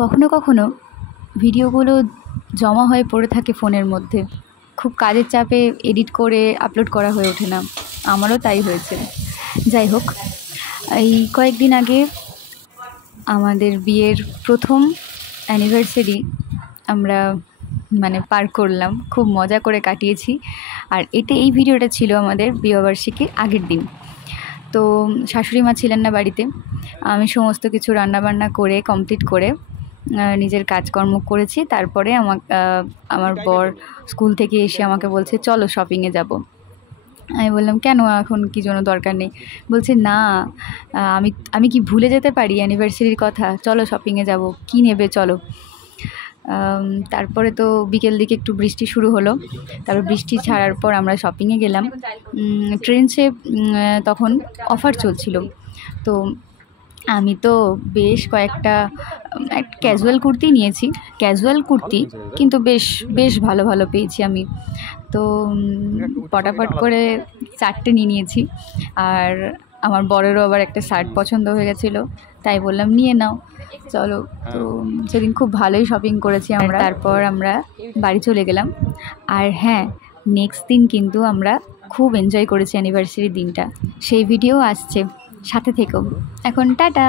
কখনো কখনো ভিডিওগুলো জমা হয়ে পড়ে থাকে ফোনের মধ্যে, খুব কাজের চাপে এডিট করে আপলোড করা হয়ে ওঠে না। আমারও তাই হয়েছে। যাই হোক, এই কয়েকদিন আগে আমাদের বিয়ের প্রথম অ্যানিভার্সারি আমরা পার করলাম, খুব মজা করে কাটিয়েছি। আর এই ভিডিওটা ছিল আমাদের বিবাহবার্ষিকীর আগের দিন। তো শাশুড়ি মা ছিলেন না বাড়িতে, আমি সমস্ত কিছু রান্নাবান্না করে কমপ্লিট করে নিজের কাজকর্ম করেছি। তারপরে আমার বর স্কুল থেকে এসে আমাকে বলছে, চলো শপিংয়ে যাব। আমি বললাম, কেন, এখন কি জন্য দরকার নেই? বলছে, না, আমি কি ভুলে যেতে পারি অ্যানিভার্সারির কথা? চলো শপিংয়ে যাব, কি নেবে চলো। তারপরে তো বিকেল দিকে একটু বৃষ্টি শুরু হলো। তারপর বৃষ্টি ছাড়ার পর আমরা শপিংয়ে গেলাম। ট্রেন্ডসে তখন অফার চলছিল। তো আমি তো বেশ কয়েকটা ক্যাজুয়াল কুর্তি নিয়েছি, ক্যাজুয়াল কুর্তি কিন্তু বেশ বেশ ভালো ভালো পেয়েছি আমি। তো পটাপট করে 4টে নিয়েছি। আর আমার বরেরও আবার একটা শার্ট পছন্দ হয়ে গেছিলো, তাই বললাম নিয়ে নাও, চলো। তো সেদিন খুব ভালোই শপিং করেছি আমরা। তারপর আমরা বাড়ি চলে গেলাম। আর হ্যাঁ, নেক্সট দিন কিন্তু আমরা খুব এনজয় করেছি অ্যানিভার্সারির দিনটা। সেই ভিডিও আসছে, সাথে থেকো। এখন টাটা।